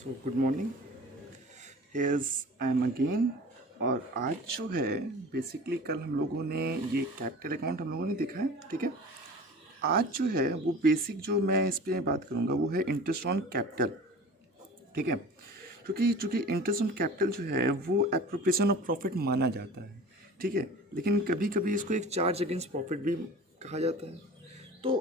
So good morning, hairs I am again. और आज जो है बेसिकली कल हम लोगों ने ये कैपिटल अकाउंट हम लोगों ने देखा है, ठीक है। आज जो है वो बेसिक जो मैं इस पे बात करूँगा वो है इंटरेस्ट ऑन कैपिटल, ठीक है। क्योंकि चूँकि इंटरेस्ट ऑन कैपिटल जो है वो एप्रोप्रिएशन ऑफ प्रॉफिट माना जाता है, ठीक है। लेकिन कभी कभी इसको एक चार्ज अगेंस्ट प्रॉफिट भी कहा जाता है। तो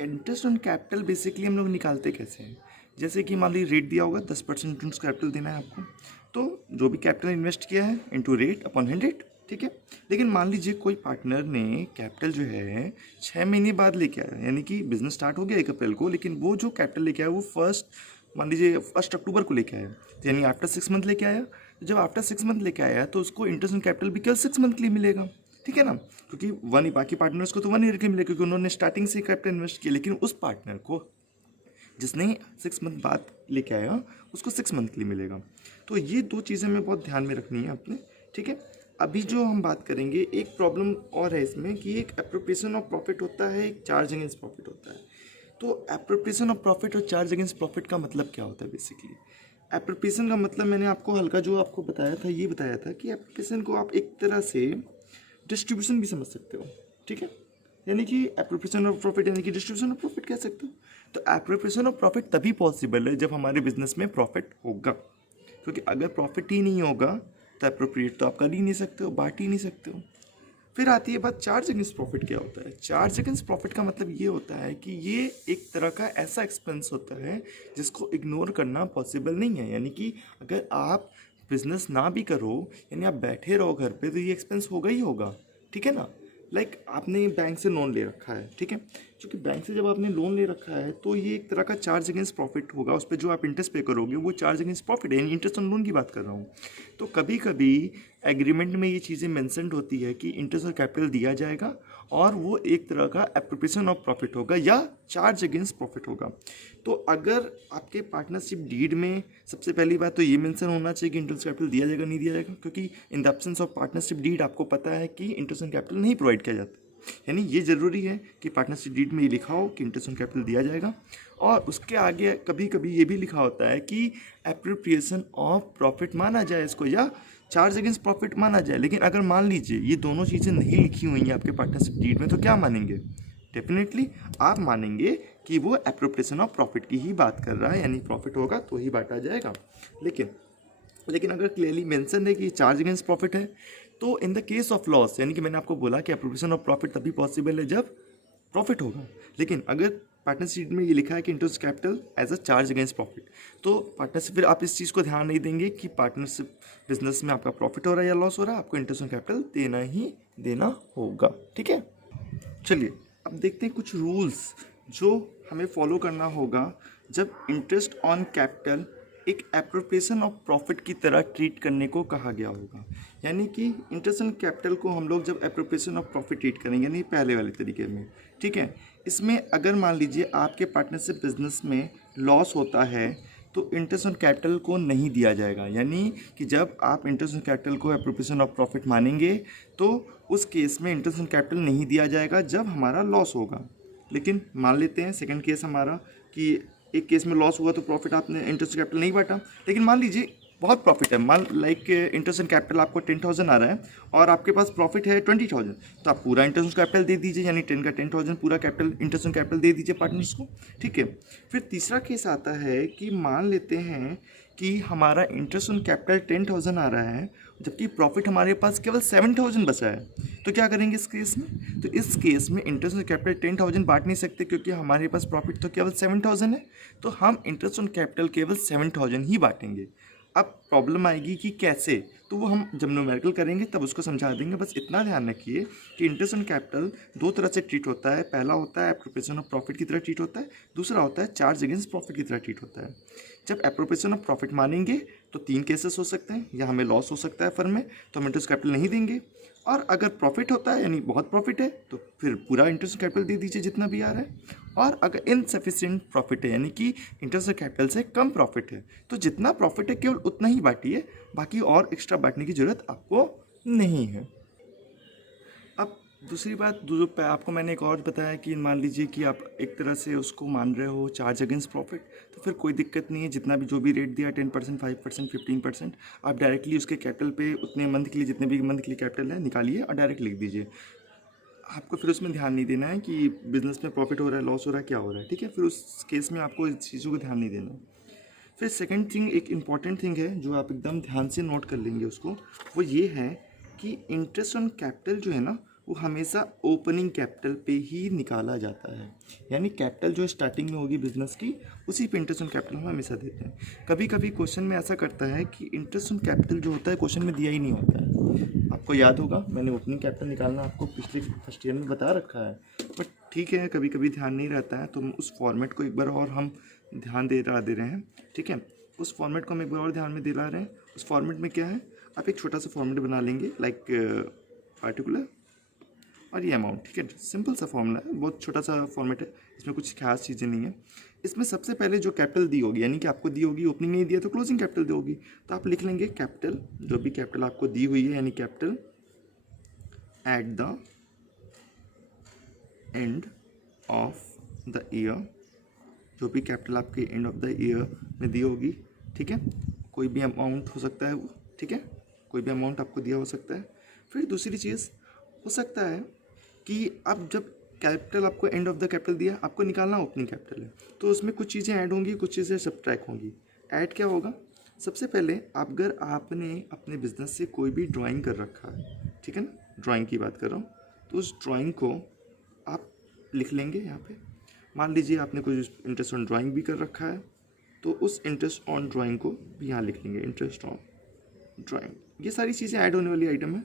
इंटरेस्ट ऑन कैपिटल बेसिकली हम लोग निकालते कैसे हैं। जैसे कि मान लीजिए रेट दिया होगा 10% इंटरेस्ट कैपिटल देना है आपको, तो जो भी कैपिटल इन्वेस्ट किया है इंटू रेट अपॉन 100, ठीक है। लेकिन मान लीजिए कोई पार्टनर ने कैपिटल जो है 6 महीने बाद लेके आया, यानी कि बिजनेस स्टार्ट हो गया 1 अप्रैल को, लेकिन वो जो कैपिटल लेके आया वो मान लीजिए 1 अक्टूबर को लेके आया, तो यानी आफ्टर 6 मंथ लेके आया। तो जब आफ्टर 6 मंथ लेके आया तो उसको इंटरेस्ट ऑन कैपिटल भी केवल 6 मंथ के लिए मिलेगा, ठीक है ना। क्योंकि बाकी पार्टनर्स को तो 1 ईयर के मिलेगा क्योंकि उन्होंने स्टार्टिंग से कैपिटल इन्वेस्ट किया, लेकिन उस पार्टनर को जिसने 6 मंथ बाद लेके आया उसको 6 मंथ के लिए मिलेगा। तो ये दो चीज़ें हमें बहुत ध्यान में रखनी है अपने, ठीक है। अभी जो हम बात करेंगे एक प्रॉब्लम और है इसमें कि एक एप्रोप्रिएशन ऑफ प्रॉफिट होता है, एक चार्ज अगेंस्ट प्रॉफिट होता है। तो एप्रोप्रिएशन ऑफ प्रॉफिट और चार्ज अगेंस्ट प्रॉफिट का मतलब क्या होता है बेसिकली। एप्रोप्रिएशन का मतलब मैंने आपको हल्का जो आपको बताया था ये बताया था कि एप्रोप्रिएशन को आप एक तरह से डिस्ट्रीब्यूशन भी समझ सकते हो, ठीक है। यानी कि एप्रोप्रिएशन ऑफ प्रॉफिट यानी कि डिस्ट्रीब्यूशन ऑफ प्रॉफिट कह सकते हो। तो एप्रोप्रिएशन ऑफ प्रॉफिट तभी पॉसिबल है जब हमारे बिजनेस में प्रॉफिट होगा, क्योंकि अगर प्रॉफिट ही नहीं होगा तो एप्रोप्रिएट तो आप कर ही नहीं सकते हो, बांट ही नहीं सकते हो। फिर आती है बात चार्ज अगेंस्ट प्रॉफिट क्या होता है। चार्ज अगेंस्ट प्रॉफिट का मतलब ये होता है कि ये एक तरह का ऐसा एक्सपेंस होता है जिसको इग्नोर करना पॉसिबल नहीं है। यानी कि अगर आप बिजनेस ना भी करो, यानी आप बैठे रहो घर पे, तो ये एक्सपेंस होगा ही होगा, ठीक है ना। आपने बैंक से लोन ले रखा है, ठीक है। क्योंकि बैंक से जब आपने लोन ले रखा है तो ये एक तरह का चार्ज अगेंस्ट प्रॉफिट होगा, उस पर जो आप इंटरेस्ट पे करोगे वो चार्ज अगेंस्ट प्रॉफिट है, यानी इंटरेस्ट ऑन लोन की बात कर रहा हूँ। तो कभी कभी एग्रीमेंट में ये चीज़ें मेंशन होती है कि इंटरेस्ट और कैपिटल दिया जाएगा और वो एक तरह का एप्रोप्रिएशन ऑफ प्रॉफिट होगा या चार्ज अगेंस्ट प्रॉफिट होगा। तो अगर आपके पार्टनरशिप डीड में सबसे पहली बात तो ये मेंशन होना चाहिए कि इंटरेस्ट कैपिटल दिया जाएगा नहीं दिया जाएगा, क्योंकि in the absence of partnership deed आपको पता है कि इंटरेस्ट ऑन कैपिटल नहीं प्रोवाइड किया जाता। यानी ये ज़रूरी है कि पार्टनरशिप डीड में ये लिखा हो कि इंटरेस्ट ऑन कैपिटल दिया जाएगा, और उसके आगे कभी कभी ये भी लिखा होता है कि एप्रोप्रिएशन ऑफ प्रॉफिट माना जाए इसको, या चार्ज अगेंस्ट प्रॉफिट माना जाए। लेकिन अगर मान लीजिए ये दोनों चीज़ें नहीं लिखी हुई हैं आपके पार्टनरशिप डीड में, तो क्या मानेंगे। डेफिनेटली आप मानेंगे कि वो एप्रोप्रिएशन ऑफ प्रॉफिट की ही बात कर रहा है, यानी प्रॉफिट होगा तो ही बांटा जाएगा। लेकिन अगर क्लियरली मेंशन है कि चार्ज अगेंस्ट प्रॉफिट है, तो in the case of loss, यानी कि मैंने आपको बोला कि एप्रोप्रिएशन ऑफ प्रॉफिट तभी पॉसिबल है जब प्रॉफिट होगा। लेकिन अगर पार्टनरशिप में ये लिखा है कि interest capital as a charge against profit, तो पार्टनरशिप फिर आप इस चीज़ को ध्यान नहीं देंगे कि पार्टनरशिप बिजनेस में आपका प्रॉफिट हो रहा है या लॉस हो रहा है, आपको इंटरेस्ट ऑन कैपिटल देना ही देना होगा, ठीक है। चलिए अब देखते हैं कुछ रूल्स जो हमें फॉलो करना होगा जब इंटरेस्ट ऑन कैपिटल एक एप्रोप्रिएशन ऑफ प्रॉफिट की तरह ट्रीट करने को कहा गया होगा। यानी कि इंटरेस्ट ऑन कैपिटल को हम लोग जब एप्रोप्रिएशन ऑफ प्रॉफिट ट्रीट करेंगे, नहीं पहले वाले तरीके में, ठीक है। इसमें अगर मान लीजिए आपके पार्टनरशिप बिजनेस में लॉस होता है तो इंटरेस्ट ऑन कैपिटल को नहीं दिया जाएगा। यानी कि जब आप इंटरेस्ट ऑन कैपिटल को एप्रोप्रिएशन ऑफ प्रॉफिट मानेंगे तो उस केस में इंटरेस्ट ऑन कैपिटल नहीं दिया जाएगा जब हमारा लॉस होगा। लेकिन मान लेते हैं सेकंड केस हमारा कि एक केस में लॉस हुआ तो प्रॉफिट आपने इंटरेस्ट कैपिटल नहीं बांटा, लेकिन मान लीजिए बहुत प्रॉफिट है, मान लाइक इंटरेस्ट ऑन कैपिटल आपको 10,000 आ रहा है और आपके पास प्रॉफिट है 20,000, तो आप पूरा इंटरेस्ट ऑन कैपिटल दे दीजिए, यानी 10 का 10,000 पूरा कैपिटल इंटरेस्ट ऑन कैपिटल दे दीजिए पार्टनर्स को, ठीक है। फिर तीसरा केस आता है कि मान लेते हैं कि हमारा इंटरेस्ट ऑन कैपिटल 10,000 आ रहा है जबकि प्रॉफिट हमारे पास केवल 7,000 बचा है, तो क्या करेंगे इस केस में। तो इस केस में इंटरेस्ट ऑन कैपिटल 10,000 बांट नहीं सकते क्योंकि हमारे पास प्रॉफिट तो केवल 7,000 है, तो हम इंटरेस्ट ऑन कैपिटल केवल 7,000 ही बांटेंगे। अब प्रॉब्लम आएगी कि कैसे, तो वो हम जब न्यूमेरिकल करेंगे तब उसको समझा देंगे। बस इतना ध्यान रखिए कि इंटरेस्ट ऑन कैपिटल दो तरह से ट्रीट होता है। पहला होता है एप्रोप्रिएशन ऑफ प्रॉफिट की तरह ट्रीट होता है, दूसरा होता है चार्ज अगेंस्ट प्रॉफिट की तरह ट्रीट होता है। जब एप्रोप्रिएशन ऑफ प्रॉफिट मानेंगे तो 3 केसेस हो सकते हैं, या हमें लॉस हो सकता है फर्म में तो हम इंटरेस्ट कैपिटल नहीं देंगे, और अगर प्रॉफिट होता है यानी बहुत प्रॉफिट है तो फिर पूरा इंटरेस्ट कैपिटल दे दीजिए जितना भी आ रहा है, और अगर इनसफिशिएंट प्रॉफिट है यानी कि इंटरेस्ट कैपिटल से कम प्रॉफिट है तो जितना प्रॉफिट है केवल उतना ही बांटिए, बाकी और एक्स्ट्रा बांटने की ज़रूरत आपको नहीं है। अब दूसरी बात जो आपको मैंने एक और बताया कि मान लीजिए कि आप एक तरह से उसको मान रहे हो चार्ज अगेंस्ट प्रॉफिट, तो फिर कोई दिक्कत नहीं है, जितना भी जो भी रेट दिया 10%, 5%, 15%, आप डायरेक्टली उसके कैपिटल पे उतने मंथ के लिए जितने भी मंथ के लिए कैपिटल है निकालिए और डायरेक्ट लिख दीजिए। आपको फिर उसमें ध्यान नहीं देना है कि बिजनेस में प्रॉफिट हो रहा है, लॉस हो रहा है, क्या हो रहा है, ठीक है। फिर उस केस में आपको इस चीज़ों को ध्यान नहीं देना है। फिर सेकंड थिंग, एक इम्पॉर्टेंट थिंग है जो आप एकदम ध्यान से नोट कर लेंगे उसको, वो ये है कि इंटरेस्ट ऑन कैपिटल जो है ना, वो हमेशा ओपनिंग कैपिटल पे ही निकाला जाता है। यानी कैपिटल जो स्टार्टिंग में होगी बिजनेस की, उसी पे इंटरेस्ट ऑन कैपिटल हम हमेशा देते हैं। कभी कभी क्वेश्चन में ऐसा करता है कि इंटरेस्ट ऑन कैपिटल जो होता है क्वेश्चन में दिया ही नहीं होता है। आपको याद होगा मैंने ओपनिंग कैपिटल निकालना आपको पिछले फर्स्ट ईयर में बता रखा है, बट ठीक है कभी कभी ध्यान नहीं रहता है, तो उस फॉर्मेट को एक बार और हम ध्यान दे रहे हैं, ठीक है। उस फॉर्मेट को हम एक बार और ध्यान में दिला रहे हैं। उस फॉर्मेट में क्या है, आप एक छोटा सा फॉर्मेट बना लेंगे, लाइक पार्टिकुलर और ये अमाउंट, ठीक है। सिंपल सा फॉर्मूला है, बहुत छोटा सा फॉर्मेट है, इसमें कुछ खास चीज़ें नहीं है। इसमें सबसे पहले जो कैपिटल दी होगी, यानी कि आपको दी होगी, ओपनिंग नहीं दिया तो क्लोजिंग कैपिटल दी होगी, तो आप लिख लेंगे कैपिटल, जो भी कैपिटल आपको दी हुई है, यानी capital at the end of the year, जो भी कैपिटल आपके एंड ऑफ द ईयर में दी होगी, ठीक है। कोई भी अमाउंट हो सकता है वो, ठीक है, कोई भी अमाउंट आपको दिया हो सकता है। फिर दूसरी चीज़ हो सकता है कि अब जब कैपिटल आपको एंड ऑफ द कैपिटल दिया, आपको निकालना ओपनिंग कैपिटल है, तो उसमें कुछ चीज़ें ऐड होंगी, कुछ चीज़ें सब्ट्रैक्ट होंगी। ऐड क्या होगा, सबसे पहले अगर आपने अपने बिजनेस से कोई भी ड्राइंग कर रखा है, ठीक है ना, ड्राइंग की बात कर रहा हूँ, तो उस ड्राइंग को आप लिख लेंगे यहाँ पे। मान लीजिए आपने कुछ इंटरेस्ट ऑन ड्राइंग भी कर रखा है, तो उस इंटरेस्ट ऑन ड्राइंग को भी यहाँ लिख लेंगे, इंटरेस्ट ऑन ड्राइंग। ये सारी चीज़ें ऐड होने वाली आइटम है,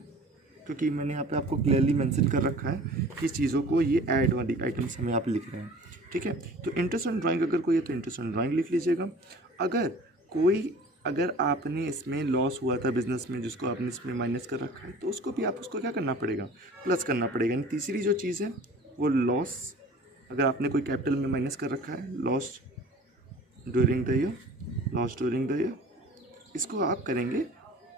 क्योंकि मैंने यहाँ पे आपको क्लियरली मेंशन कर रखा है कि चीज़ों को ये ऐड वाली आइटम्स हम यहाँ पे लिख रहे हैं, ठीक है। तो इंटरेस्ट ऑन ड्राइंग अगर कोई है तो इंटरेस्ट ऑन ड्राइंग लिख लीजिएगा। अगर आपने इसमें लॉस हुआ था बिजनेस में, जिसको आपने इसमें माइनस कर रखा है, तो उसको भी आपको क्या करना पड़ेगा, प्लस करना पड़ेगा। यानी तीसरी जो चीज़ है वो लॉस, अगर आपने कोई कैपिटल में माइनस कर रखा है, लॉस ड्यूरिंग द ईयर, इसको आप करेंगे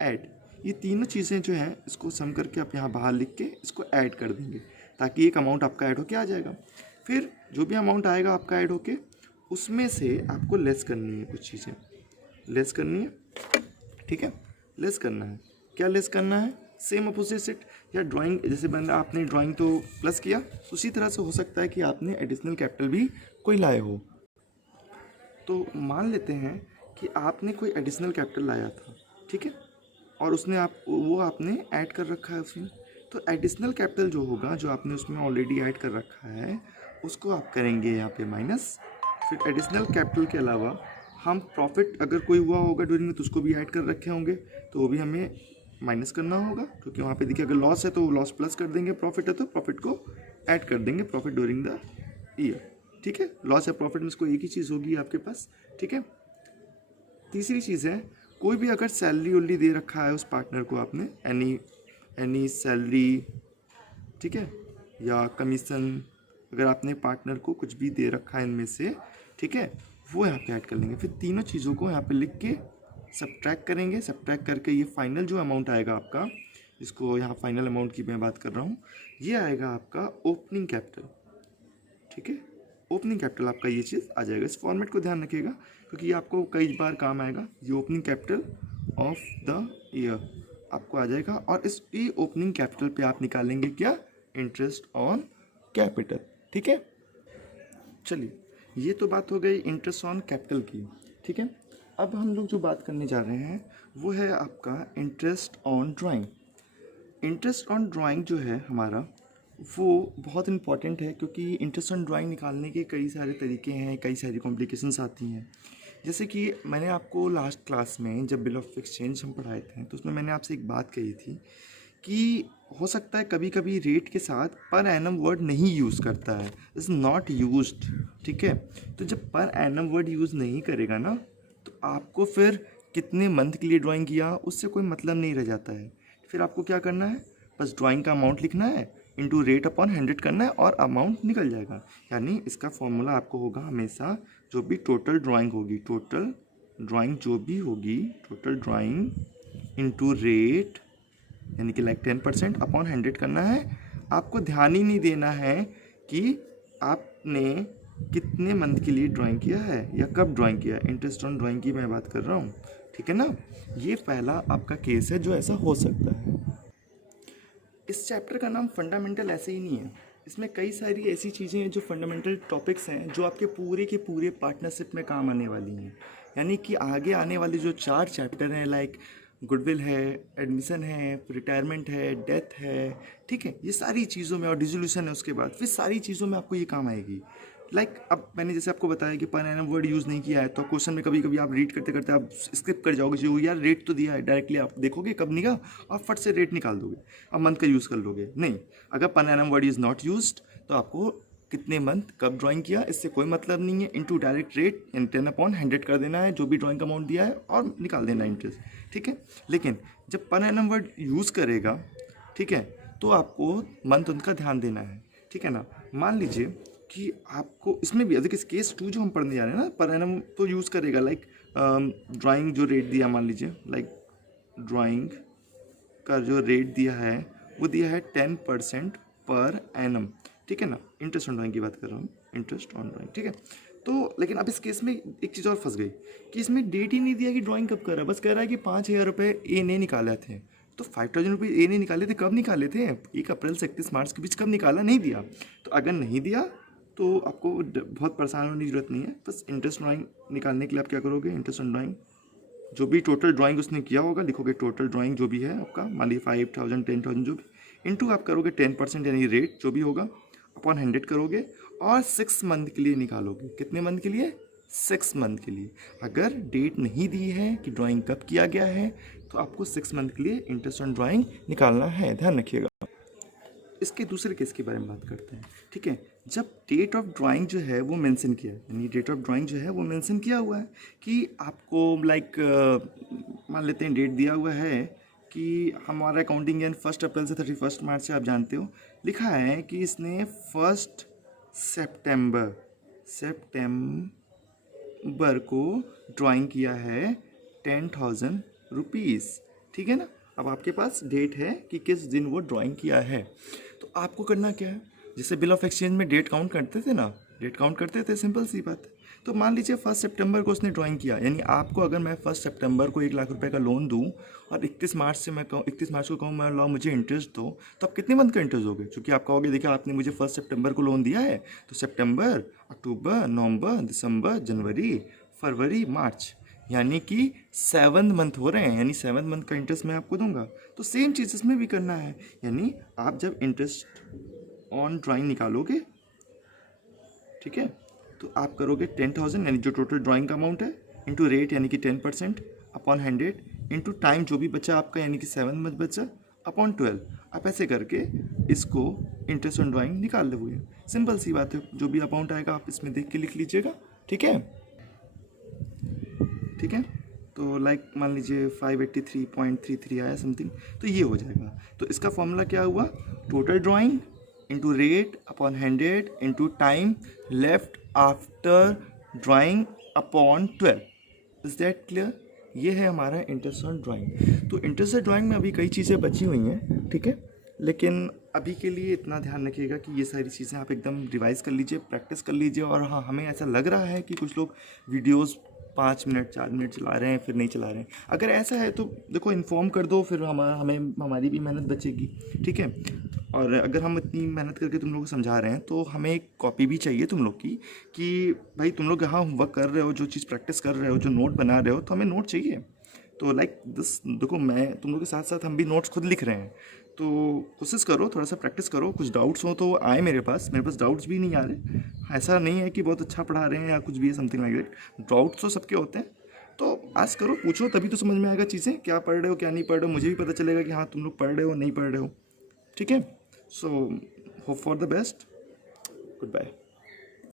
ऐड। ये तीनों चीज़ें जो हैं इसको सम करके आप यहाँ बाहर लिख के इसको ऐड कर देंगे, ताकि एक अमाउंट आपका ऐड होके आ जाएगा। फिर जो भी अमाउंट आएगा आपका ऐड होके, उसमें से आपको लेस करनी है, कुछ चीज़ें लेस करनी है, ठीक है। लेस करना है, क्या लेस करना है, सेम अपोजिट या ड्राइंग, जैसे बंदा आपने ड्राइंग तो प्लस किया, उसी तरह से हो सकता है कि आपने एडिशनल कैपिटल भी कोई लाए हो। तो मान लेते हैं कि आपने कोई एडिशनल कैपिटल लाया था, ठीक है, और उसने आपने ऐड कर रखा है उसमें। तो एडिशनल कैपिटल जो होगा, जो आपने उसमें ऑलरेडी ऐड कर रखा है, उसको आप करेंगे यहाँ पे माइनस। फिर एडिशनल कैपिटल के अलावा हम प्रॉफिट अगर कोई हुआ होगा ड्यूरिंग में, तो उसको भी ऐड कर रखे होंगे, तो वो भी हमें माइनस करना होगा, क्योंकि वहाँ पे देखिए अगर लॉस है तो लॉस प्लस कर देंगे, प्रॉफिट है तो प्रॉफिट को ऐड कर देंगे, प्रॉफिट ड्यूरिंग द ईयर, ठीक है। लॉस या प्रॉफिट में इसको एक ही चीज़ होगी आपके पास, ठीक है। तीसरी चीज़ है, कोई भी अगर सैलरी उल्ली दे रखा है उस पार्टनर को आपने, एनी सैलरी, ठीक है, या कमीशन, अगर आपने पार्टनर को कुछ भी दे रखा है इनमें से, ठीक है, वो यहाँ पे ऐड कर लेंगे। फिर तीनों चीज़ों को यहाँ पे लिख के सब्ट्रैक्ट करेंगे। सब्ट्रैक्ट करके ये फाइनल जो अमाउंट आएगा आपका, जिसको यहाँ फाइनल अमाउंट की मैं बात कर रहा हूँ, ये आएगा आपका ओपनिंग कैपिटल, ठीक है। ओपनिंग कैपिटल आपका ये चीज़ आ जाएगा। इस फॉर्मेट को ध्यान रखिएगा, क्योंकि ये आपको कई बार काम आएगा। ये opening capital of the year आपको आ जाएगा, और इस ओपनिंग कैपिटल पे आप निकालेंगे क्या, इंटरेस्ट ऑन कैपिटल, ठीक है। चलिए, ये तो बात हो गई इंटरेस्ट ऑन कैपिटल की, ठीक है। अब हम लोग जो बात करने जा रहे हैं वो है आपका interest on drawing. Interest on drawing जो है हमारा, वो बहुत इंपॉर्टेंट है, क्योंकि इंटरेस्ट ऑन ड्राइंग निकालने के कई सारे तरीके हैं, कई सारी कॉम्प्लिकेशंस आती हैं। जैसे कि मैंने आपको लास्ट क्लास में जब बिल ऑफ एक्सचेंज हम पढ़ाए थे, तो उसमें मैंने आपसे एक बात कही थी कि हो सकता है कभी कभी रेट के साथ पर एनम वर्ड नहीं यूज़ करता है, इज़ नॉट यूज्ड, ठीक है। तो जब पर एनम वर्ड यूज़ नहीं करेगा ना, तो आपको फिर कितने मंथ के लिए ड्राइंग किया उससे कोई मतलब नहीं रह जाता है। फिर आपको क्या करना है, बस ड्राइंग का अमाउंट लिखना है, इंटू रेट अपॉन 100 करना है, और अमाउंट निकल जाएगा। यानी इसका फॉर्मूला आपको होगा हमेशा, जो भी टोटल ड्राइंग होगी, टोटल ड्राइंग जो भी होगी, टोटल ड्राइंग इंटू रेट, यानी कि लाइक 10% अपॉन 100 करना है, आपको ध्यान ही नहीं देना है कि आपने कितने मंथ के लिए ड्राइंग किया है या कब ड्राइंग किया है। इंटरेस्ट ऑन ड्राइंग की मैं बात कर रहा हूँ, ठीक है ना। ये पहला आपका केस है जो ऐसा हो सकता है। इस चैप्टर का नाम फंडामेंटल ऐसे ही नहीं है, इसमें कई सारी ऐसी चीज़ें हैं जो फंडामेंटल टॉपिक्स हैं जो आपके पूरे के पूरे पार्टनरशिप में काम आने वाली हैं। यानी कि आगे आने वाले जो 4 चैप्टर हैं, लाइक गुडविल है, एडमिशन है, रिटायरमेंट है, डेथ है, ठीक है, ये सारी चीज़ों में, और डिसोल्यूशन है उसके बाद, फिर सारी चीज़ों में आपको ये काम आएगी। अब मैंने जैसे आपको बताया कि पर एनम वर्ड यूज़ नहीं किया है, तो क्वेश्चन में कभी कभी आप रीड करते करते आप स्किप कर जाओगे, जो यार रेट तो दिया है, डायरेक्टली आप देखोगे कब निकाल और फट से रेट निकाल दोगे, अब मंथ का यूज़ कर लोगे। नहीं, अगर per annum word is not used तो आपको कितने मंथ कब ड्राइंग किया इससे कोई मतलब नहीं है, इनटू डायरेक्ट रेट यानी 10/100 कर देना है जो भी ड्राइंग का अमाउंट दिया है और निकाल देना है इंटरेस्ट, ठीक है। लेकिन जब पर एनम वर्ड यूज़ करेगा, ठीक है, तो आपको मंथ उनका ध्यान देना है, ठीक है ना। मान लीजिए कि आपको इसमें भी देखिए केस 2 जो हम पढ़ने जा रहे हैं ना, पर एनम तो यूज़ करेगा, लाइक ड्राइंग जो रेट दिया, मान लीजिए लाइक ड्राइंग का जो रेट दिया है वो दिया है 10% पर एनम, ठीक है ना। इंटरेस्ट ऑन ड्राइंग की बात कर रहा हूँ, इंटरेस्ट ऑन ड्राइंग, ठीक है। तो लेकिन अब इस केस में एक चीज़ और फंस गई कि इसमें डेट ही नहीं दिया कि ड्राइंग कब कर रहा है, बस कह रहा है कि 5,000 रुपये ए ने निकाले थे। तो 5,000 रुपये ए ने निकाले थे, कब निकाले थे, 1 अप्रैल से 31 मार्च के बीच कब निकाला, नहीं दिया। तो अगर नहीं दिया तो आपको बहुत परेशान होने की जरूरत नहीं है, बस इंटरेस्ट ड्राइंग निकालने के लिए आप क्या करोगे, इंटरेस्ट ऑन ड्राइंग जो भी टोटल ड्राइंग उसने किया होगा लिखोगे, टोटल ड्राइंग जो भी है आपका, मान लीजिए 5,000 10,000 जो भी, इंटू आप करोगे 10% यानी रेट जो भी होगा अपॉन 100 करोगे और 6 मंथ के लिए निकालोगे। कितने मंथ के लिए, 6 मंथ के लिए। अगर डेट नहीं दी है कि ड्राइंग कब किया गया है तो आपको 6 मंथ के लिए इंटरेस्ट ऑन ड्राइंग निकालना है, ध्यान रखिएगा। इसके दूसरे केस के बारे में बात करते हैं, ठीक है। जब डेट ऑफ ड्राइंग जो है वो मेंशन किया है, यानी डेट ऑफ ड्राइंग जो है वो मेंशन किया हुआ है कि आपको लाइक मान लेते हैं डेट दिया हुआ है कि हमारा अकाउंटिंग ईयर 1 अप्रैल से 31 मार्च से, आप जानते हो, लिखा है कि इसने 1 सितंबर को ड्राइंग किया है 10,000 रुपीज़, ठीक है ना। अब आपके पास डेट है कि किस दिन वो ड्राइंग किया है, तो आपको करना क्या है, जैसे बिल ऑफ एक्सचेंज में डेट काउंट करते थे ना, डेट काउंट करते थे, सिंपल सी बात है। तो मान लीजिए 1 सितंबर को उसने ड्राइंग किया, यानी आपको अगर मैं 1 सितंबर को 1 लाख रुपए का लोन दूं और 31 मार्च से मैं कहूँ, 31 मार्च को कहूँ मैं लाओ मुझे इंटरेस्ट दो, तो आप कितने मंथ का इंटरेस्ट दोगे, क्योंकि आप कहोगे देखिए आपने मुझे 1 सितंबर को लोन दिया है तो सितंबर, अक्टूबर, नवंबर, दिसंबर, जनवरी, फरवरी, मार्च, यानी कि 7 मंथ हो रहे हैं, यानी 7 मंथ का इंटरेस्ट मैं आपको दूंगा। तो सेम चीज़ इसमें भी करना है, यानी आप जब इंटरेस्ट ऑन ड्राइंग निकालोगे, ठीक है, तो आप करोगे 10,000 यानी जो टोटल ड्राइंग का अमाउंट है इंटू रेट यानी कि 10% अपॉन 100 इंटू टाइम जो भी बचा आपका यानी कि 7 मंथ बचा अपॉन 12। आप ऐसे करके इसको इंटरेस्ट ऑन ड्राइंग निकाल लोगे, सिंपल सी बात है। जो भी अमाउंट आएगा आप इसमें देख के लिख लीजिएगा, ठीक है, ठीक है। तो लाइक मान लीजिए 583.33 आया समथिंग, तो ये हो जाएगा। तो इसका फॉर्मूला क्या हुआ, total drawing into rate upon 100 into time left after drawing upon 12। Is that clear. ये है हमारा इंटरेस्ट ऑन ड्राइंग। तो इंटरेस्ट ऑन ड्राइंग में अभी कई चीज़ें बची हुई हैं, ठीक है, लेकिन अभी के लिए इतना ध्यान रखिएगा कि ये सारी चीज़ें आप एकदम रिवाइज़ कर लीजिए, प्रैक्टिस कर लीजिए। और हाँ, हमें ऐसा लग रहा है कि कुछ लोग वीडियोस 5 मिनट 4 मिनट चला रहे हैं फिर नहीं चला रहे हैं। अगर ऐसा है तो देखो इन्फॉर्म कर दो, फिर हमारी भी मेहनत बचेगी, ठीक है। और अगर हम इतनी मेहनत करके तुम लोग को समझा रहे हैं तो हमें एक कॉपी भी चाहिए तुम लोग की, कि भाई तुम लोग यहाँ होमवर्क कर रहे हो, जो चीज़ प्रैक्टिस कर रहे हो, जो नोट बना रहे हो, तो हमें नोट चाहिए। तो लाइक दिस देखो, मैं तुम लोग के साथ साथ हम भी नोट्स खुद लिख रहे हैं, तो कोशिश करो, थोड़ा सा प्रैक्टिस करो। कुछ डाउट्स हो तो आए मेरे पास डाउट्स भी नहीं आ रहे। ऐसा नहीं है कि बहुत अच्छा पढ़ा रहे हैं या कुछ भी है समथिंग लाइक दैट। डाउट्स तो सबके होते हैं, तो आज करो, पूछो, तभी तो समझ में आएगा चीज़ें, क्या पढ़ रहे हो क्या नहीं पढ़ रहे हो। मुझे भी पता चलेगा कि हाँ तुम लोग पढ़ रहे हो नहीं पढ़ रहे हो, ठीक है। So hope for the best, good bye.